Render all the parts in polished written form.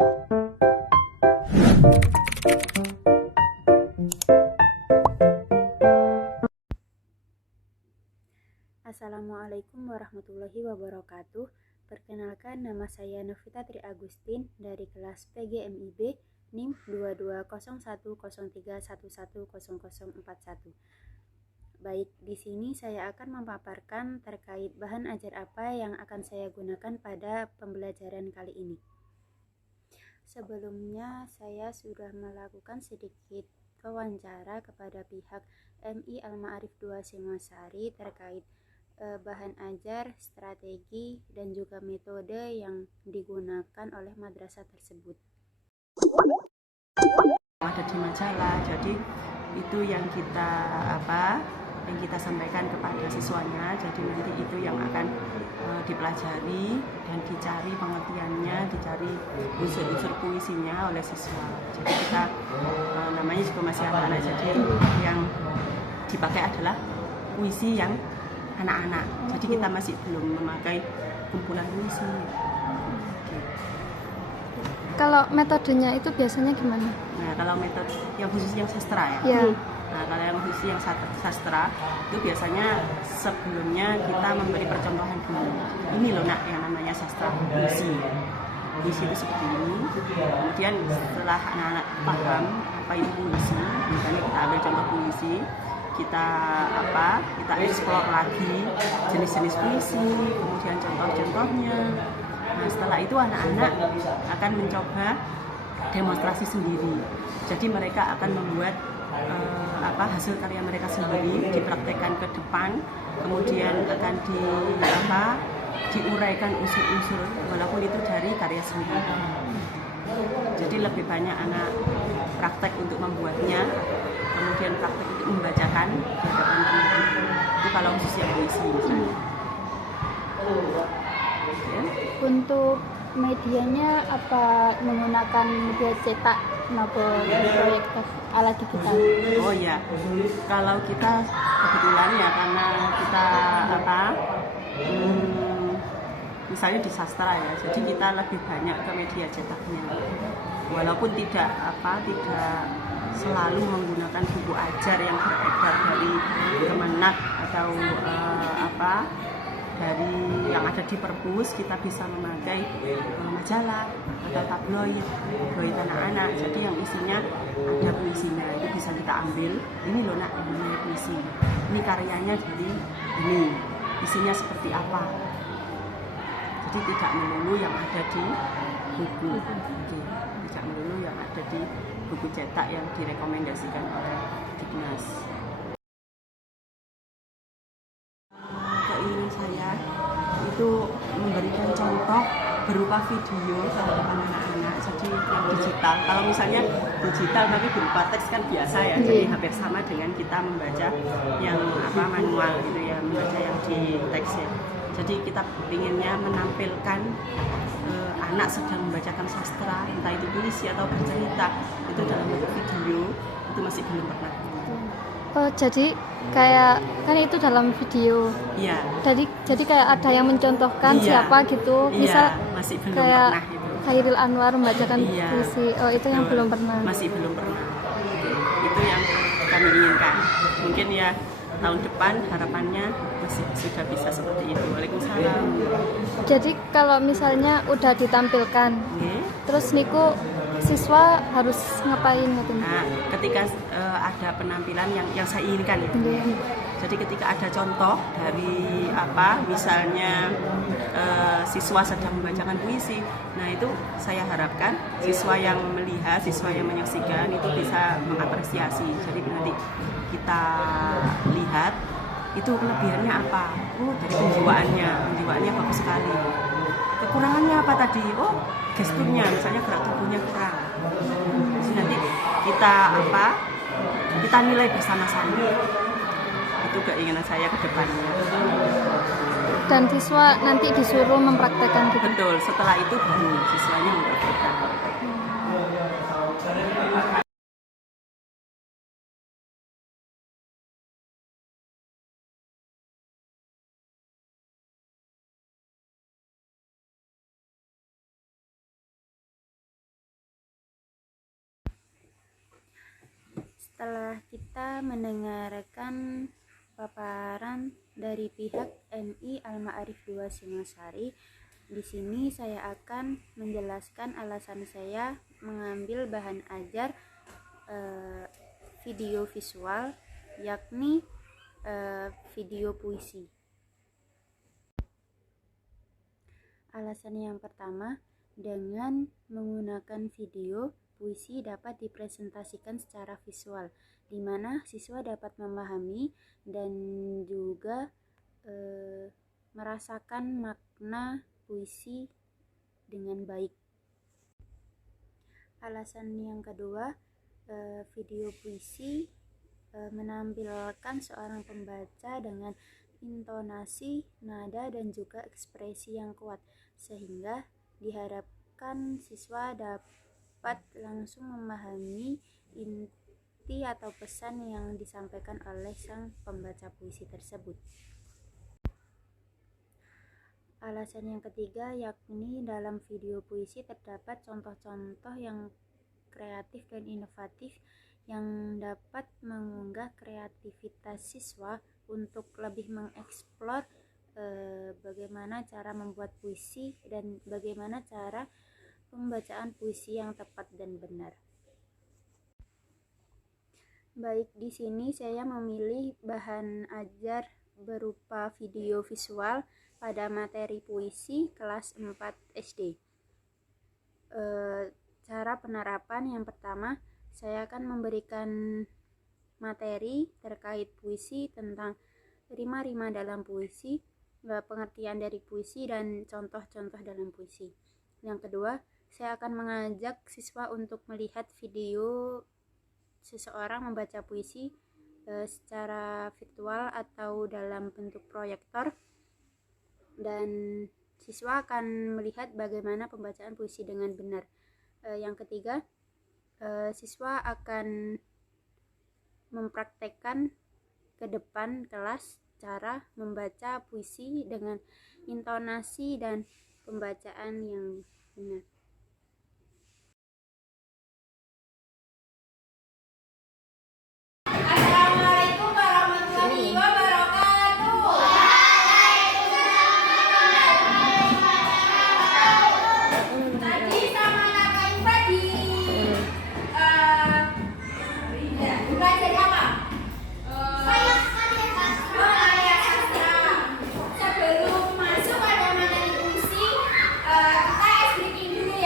Assalamualaikum warahmatullahi wabarakatuh. Perkenalkan, nama saya Novita Tri Agustin dari kelas PGMIB NIM 220103110041. Baik, di sini saya akan memaparkan terkait bahan ajar apa yang akan saya gunakan pada pembelajaran kali ini. Sebelumnya, saya sudah melakukan sedikit wawancara kepada pihak MI Al-Ma'arif 2 Singosari terkait bahan ajar, strategi, dan juga metode yang digunakan oleh madrasah tersebut. Ada di majalah, jadi itu yang kita sampaikan kepada siswanya. Jadi nanti itu yang akan dipelajari dan dicari pengertiannya, dicari unsur-unsur puisinya oleh siswa. Jadi kita namanya juga masih anak-anak, jadi yang dipakai adalah puisi yang anak-anak. Jadi kita masih belum memakai kumpulan puisi. Kalau metodenya itu biasanya gimana? Nah, kalau metode yang khusus yang sastra ya. Ya. Nah, kalau yang khusus yang sastra itu biasanya sebelumnya kita memberi percontohan dulu. Ini loh nak yang namanya sastra puisi. Puisi itu seperti ini. Kemudian setelah anak-anak paham apa itu puisi, misalnya kita ambil contoh puisi, kita eksplor lagi jenis-jenis puisi, kemudian contoh-contohnya. Nah, setelah itu anak-anak akan mencoba demonstrasi sendiri. Jadi mereka akan membuat hasil karya mereka sendiri, dipraktekkan ke depan, kemudian akan diuraikan unsur-unsur walaupun itu dari karya sendiri. Jadi lebih banyak anak praktek untuk membuatnya, kemudian praktek untuk membacakan di hadapan teman-teman. Itu kalau khusus yang puisi misalnya. Untuk medianya apa menggunakan media cetak maupun proyektor ala digital? Oh ya, kalau kita kebetulan ya karena kita misalnya di sastra ya, jadi kita lebih banyak ke media cetaknya. Walaupun tidak selalu menggunakan buku ajar yang beredar dari Kemenak atau dari yang ada di perpus, kita bisa memakai majalah atau tabloid anak-anak. Jadi yang isinya ada puisinya, itu bisa kita ambil. Ini loh nak, namanya puisi. Ini karyanya dari ini, isinya seperti apa. Jadi tidak melulu yang ada di buku, tidak melulu yang ada di buku cetak yang direkomendasikan oleh Dignas. Keinginan saya itu memberikan contoh berupa video ke depan anak-anak, jadi yang digital. Kalau misalnya digital tapi berupa teks kan biasa ya, jadi hampir sama dengan kita membaca yang manual gitu ya, membaca yang di teks ya. Jadi kita inginnya menampilkan anak sedang membacakan sastra, entah itu puisi atau bercerita, itu dalam bentuk video, itu masih belum pernah. Oh, jadi kayak kan itu dalam video. Iya. Jadi kayak ada yang mencontohkan siapa gitu. Misal masih belum kayak pernah itu. Khairil Anwar membacakan puisi. Oh, itu yang belum pernah. Masih belum pernah. Itu yang kami inginkan. Mungkin ya tahun depan harapannya masih sudah bisa seperti itu. Waalaikumsalam. Jadi kalau misalnya udah ditampilkan, terus niku siswa harus ngapain gitu? Nah, ketika ada penampilan yang saya inginkan itu. Jadi ketika ada contoh dari misalnya siswa sedang membacakan puisi, nah itu saya harapkan siswa yang melihat, siswa yang menyaksikan itu bisa mengapresiasi. Jadi nanti kita lihat itu kelebihannya apa. Oh, dari penjiwaannya bagus sekali. Kekurangannya apa tadi? Oh, gesturnya, misalnya gerak tubuhnya kurang. Jadi nanti kita nilai bersama-sama. Itu keinginan saya ke depannya. Dan siswa nanti disuruh mempraktekkan gitu. Betul, setelah itu baru siswanya mempraktekkan. Setelah kita mendengarkan paparan dari pihak MI Al-Ma'arif 2 Singasari, di sini saya akan menjelaskan alasan saya mengambil bahan ajar video visual, yakni video puisi. Alasan yang pertama, dengan menggunakan video, puisi dapat dipresentasikan secara visual, di mana siswa dapat memahami dan juga merasakan makna puisi dengan baik. Alasan yang kedua, video puisi menampilkan seorang pembaca dengan intonasi, nada, dan juga ekspresi yang kuat, sehingga diharapkan siswa dapat langsung memahami inti atau pesan yang disampaikan oleh sang pembaca puisi tersebut. Alasan yang ketiga, yakni dalam video puisi terdapat contoh-contoh yang kreatif dan inovatif yang dapat mengunggah kreativitas siswa untuk lebih mengeksplor bagaimana cara membuat puisi dan bagaimana cara pembacaan puisi yang tepat dan benar. Baik, di sini saya memilih bahan ajar berupa video visual pada materi puisi kelas 4 SD. Cara penerapan yang pertama, saya akan memberikan materi terkait puisi tentang rima-rima dalam puisi, pengertian dari puisi, dan contoh-contoh dalam puisi. Yang kedua, saya akan mengajak siswa untuk melihat video seseorang membaca puisi secara virtual atau dalam bentuk proyektor, dan siswa akan melihat bagaimana pembacaan puisi dengan benar. Yang ketiga, siswa akan mempraktekkan ke depan kelas cara membaca puisi dengan intonasi dan pembacaan yang benar. Assalamualaikum warahmatullahi wabarakatuh. Tadi sama Kak Iva belajar apa? Saya sastra. Sebelum masuk pada materi puisi, kita explain dulu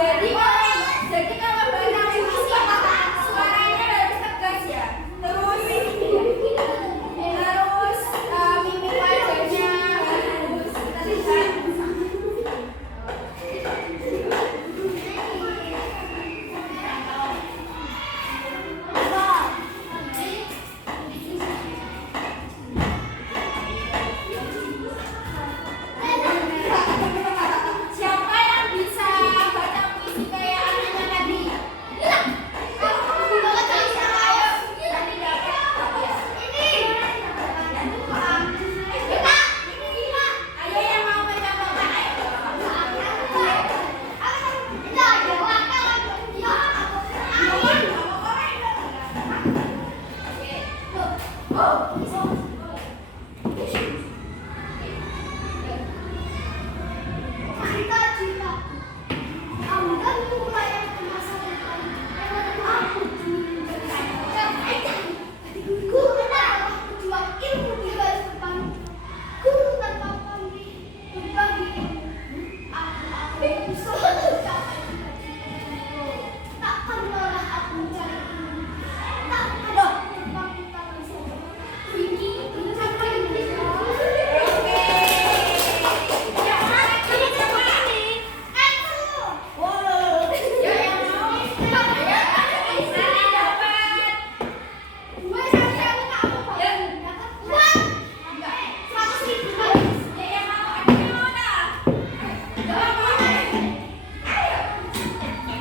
Jadi kalau baca puisi suaranya harus tegas ya. Terus mimik wajahnya harus terlihat. Siapa yang bisa baca puisi kayak anaknya tadi? Ayo yang mau mencoba,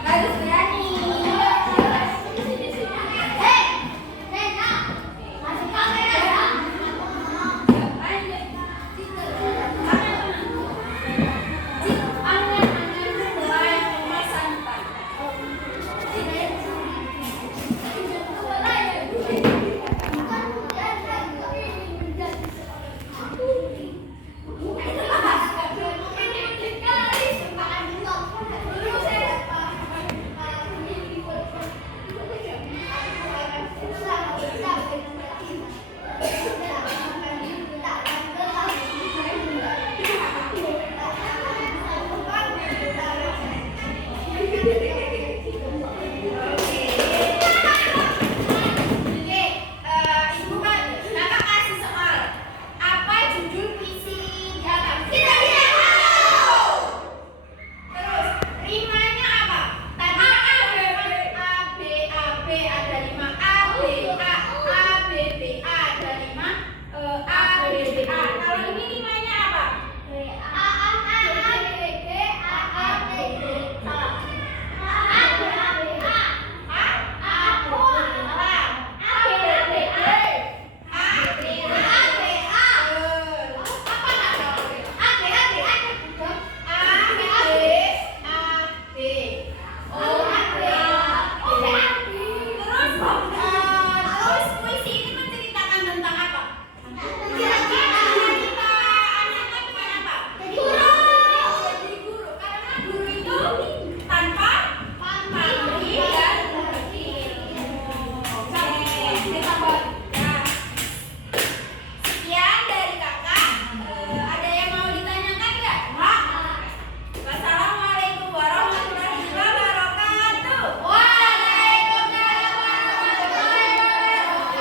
harus berani. Ibu kan kakak kasih soal. Apa judul puisi di atas? Kita tidak tahu. Terus rimanya apa? Tadi A B ada 5 A B B A ada 5 A B B A. Kalau ini rimanya apa? Terus puisi ini menceritakan tentang apa? Cerita anaknya bukan apa? Jadi guru. Karena guru itu tanpa pamrih dan sekian dari kakak. Ada yang mau ditanyakan nggak? Wassalamualaikum warahmatullahi wabarakatuh. Waalaikumsalam warahmatullahi wabarakatuh.